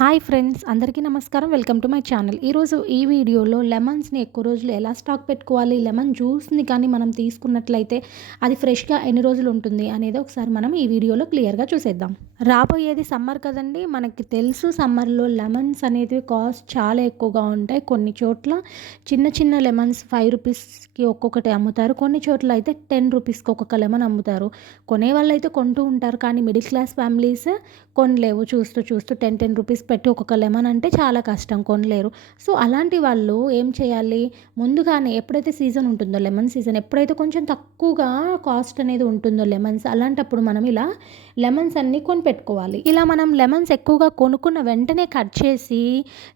Hi friends, అందరికీ నమస్కారం. Welcome to my channel. ఈరోజు ఈ వీడియోలో లెమన్స్ని ఎక్కువ రోజులు ఎలా స్టాక్ పెట్టుకోవాలి, లెమన్ జ్యూస్ని కానీ మనం తీసుకున్నట్లయితే అది ఫ్రెష్గా ఎన్ని రోజులు ఉంటుంది అనేది ఒకసారి మనం ఈ వీడియోలో క్లియర్గా చూసేద్దాం. రాబోయేది సమ్మర్ కదండి. మనకి తెలుసు సమ్మర్లో లెమన్స్ అనేది కాస్ట్ చాలా ఎక్కువగా ఉంటాయి. కొన్ని చోట్ల చిన్న చిన్న లెమన్స్ 5 రూపీస్కి ఒక్కొక్కటి అమ్ముతారు. కొన్ని చోట్ల అయితే 10 రూపీస్కి ఒక్కొక్క లెమన్ అమ్ముతారు. కొనే వాళ్ళు అయితే కొంటూ ఉంటారు, కానీ మిడిల్ క్లాస్ ఫ్యామిలీస్ కొనలేవు. చూస్తూ 10 రూపీస్ పెట్టి ఒక్కొక్క లెమన్ అంటే చాలా కష్టం, కొనలేరు. సో అలాంటి వాళ్ళు ఏం చేయాలి, ముందుగానే ఎప్పుడైతే సీజన్ ఉంటుందో, లెమన్ సీజన్ ఎప్పుడైతే కొంచెం తక్కువగా కాస్ట్ అనేది ఉంటుందో లెమన్స్, అలాంటప్పుడు మనం ఇలా లెమన్స్ అన్నీ కొని పెట్టుకోవాలి. ఇలా మనం లెమన్స్ ఎక్కువగా కొనుక్కున్న వెంటనే కట్ చేసి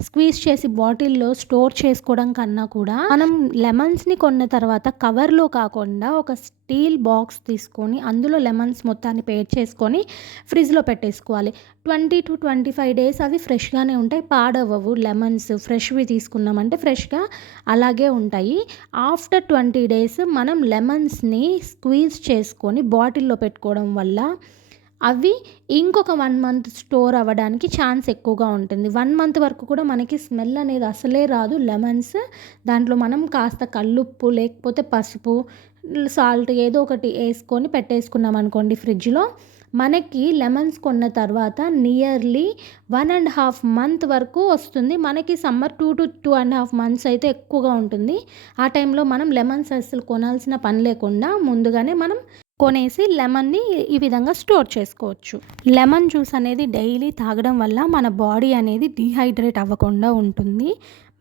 స్క్వీజ్ చేసి బాటిల్లో స్టోర్ చేసుకోవడం కన్నా కూడా మనం లెమన్స్ని కొన్న తర్వాత కవర్లో కాకుండా ఒక స్టీల్ బాక్స్ తీసుకొని అందులో లెమన్స్ మొత్తాన్ని పేర్ చేసుకొని ఫ్రిడ్జ్లో పెట్టేసుకోవాలి. 20 to 25 డేస్ అవి ఫ్రెష్గానే ఉంటాయి, పాడవవు. లెమన్స్ ఫ్రెష్వి తీసుకున్నామంటే ఫ్రెష్గా అలాగే ఉంటాయి. ఆఫ్టర్ 20 డేస్ మనం లెమన్స్ని స్క్వీజ్ చేసుకొని బాటిల్లో పెట్టుకోవడం వల్ల అవి ఇంకొక 1 మంత్ స్టోర్ అవ్వడానికి ఛాన్స్ ఎక్కువగా ఉంటుంది. 1 మంత్ వరకు కూడా మనకి స్మెల్ అనేది అసలే రాదు లెమన్స్. దాంట్లో మనం కాస్త కల్లుప్పు లేకపోతే పసుపు, సాల్ట్ ఏదో ఒకటి వేసుకొని పెట్టేసుకున్నాం అనుకోండి ఫ్రిడ్జ్లో, మనకి లెమన్స్ కొన్న తర్వాత నియర్లీ 1.5 మంత్ వరకు వస్తుంది. మనకి సమ్మర్ 2 to 2.5 మంత్స్ అయితే ఎక్కువగా ఉంటుంది. ఆ టైంలో మనం లెమన్స్ అసలు కొనాల్సిన పని లేకుండా ముందుగానే మనం కొనేసి లెమన్ని ఈ విధంగా స్టోర్ చేసుకోవచ్చు. లెమన్ జ్యూస్ అనేది డైలీ తాగడం వల్ల మన బాడీ అనేది డీహైడ్రేట్ అవ్వకుండా ఉంటుంది.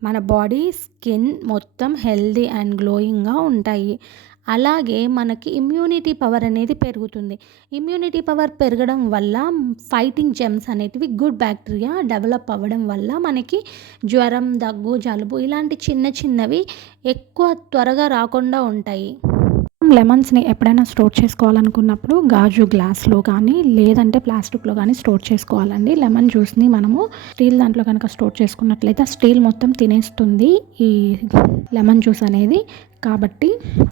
మన బాడీ, స్కిన్ మొత్తం హెల్దీ అండ్ గ్లోయింగ్గా ఉంటాయి. అలాగే మనకి ఇమ్యూనిటీ పవర్ అనేది పెరుగుతుంది. ఇమ్యూనిటీ పవర్ పెరగడం వల్ల ఫైటింగ్ జెమ్స్ అనేటివి, గుడ్ బ్యాక్టీరియా డెవలప్ అవ్వడం వల్ల మనకి జ్వరం, దగ్గు, జలుబు ఇలాంటి చిన్న చిన్నవి ఎక్కువ త్వరగా రాకుండా ఉంటాయి. లెమన్స్ని ఎప్పుడైనా స్టోర్ చేసుకోవాలనుకున్నప్పుడు గాజు గ్లాస్లో కానీ లేదంటే ప్లాస్టిక్లో కానీ స్టోర్ చేసుకోవాలండి. లెమన్ జ్యూస్ని మనము స్టీల్ దాంట్లో కనుక స్టోర్ చేసుకున్నట్లయితే ఆ స్టీల్ మొత్తం తినేస్తుంది ఈ లెమన్ జ్యూస్ అనేది. కాబట్టి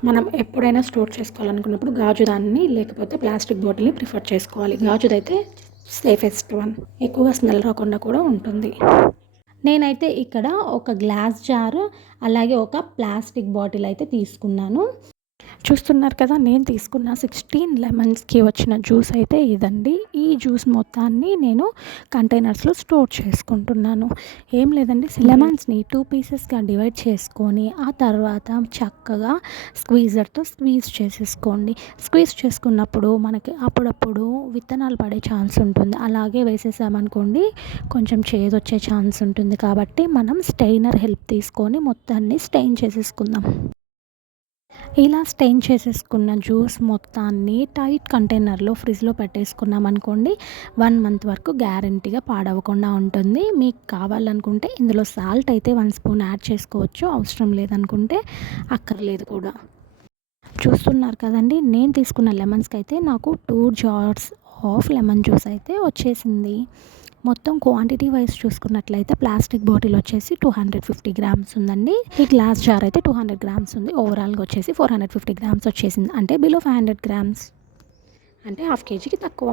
మనం ఎప్పుడైనా స్టోర్ చేసుకోవాలనుకున్నప్పుడు గాజు దాన్ని లేకపోతే ప్లాస్టిక్ బాటిల్ని ప్రిఫర్ చేసుకోవాలి. గాజుదైతే సేఫెస్ట్ వన్, ఎక్కువగా స్మెల్ రాకుండా కూడా ఉంటుంది. నేనైతే ఇక్కడ ఒక గ్లాస్ జార్ అలాగే ఒక ప్లాస్టిక్ బాటిల్ అయితే తీసుకున్నాను. చూస్తున్నారు కదా, నేను తీసుకున్న 16 లెమన్స్కి వచ్చిన జ్యూస్ అయితే ఇదండి. ఈ జ్యూస్ మొత్తాన్ని నేను కంటైనర్స్లో స్టోర్ చేసుకుంటున్నాను. ఏం లేదండి, లెమన్స్ని 2 పీసెస్గా డివైడ్ చేసుకొని ఆ తర్వాత చక్కగా స్క్వీజర్తో స్క్వీజ్ చేసేసుకోండి. స్క్వీజ్ చేసుకున్నప్పుడు మనకి అప్పుడప్పుడు విత్తనాలు పడే ఛాన్స్ ఉంటుంది. అలాగే వేసేసామనుకోండి కొంచెం చేదొచ్చే ఛాన్స్ ఉంటుంది. కాబట్టి మనం స్టెయినర్ హెల్ప్ తీసుకొని మొత్తాన్ని స్టెయిన్ చేసేసుకుందాం. ఇలా స్టెయిన్ చేసేసుకున్న జ్యూస్ మొత్తాన్ని టైట్ కంటైనర్లో ఫ్రిడ్జ్లో పెట్టేసుకున్నాం అనుకోండి, 1 మంత్ వరకు గ్యారంటీగా పాడవకుండా ఉంటుంది. మీకు కావాలనుకుంటే ఇందులో సాల్ట్ అయితే 1 స్పూన్ యాడ్ చేసుకోవచ్చు, అవసరం లేదనుకుంటే అక్కర్లేదు కూడా. చూస్తున్నారు కదండి, నేను తీసుకున్న లెమన్స్కి అయితే నాకు 2 జార్స్ ఆఫ్ లెమన్ జ్యూస్ అయితే వచ్చేసింది. మొత్తం క్వాంటిటీ వైజ్ చూసుకున్నట్లయితే ప్లాస్టిక్ బాటిల్ వచ్చేసి 250 గ్రామ్స్ ఉందండి. ఈ గ్లాస్ జార్ అయితే 200 గ్రామ్స్ ఉంది. ఓవరాల్గా వచ్చేసి 450 గ్రామ్స్ వచ్చేసింది. అంటే బిలో 500 గ్రామ్స్, అంటే హాఫ్ కేజీకి తక్కువ.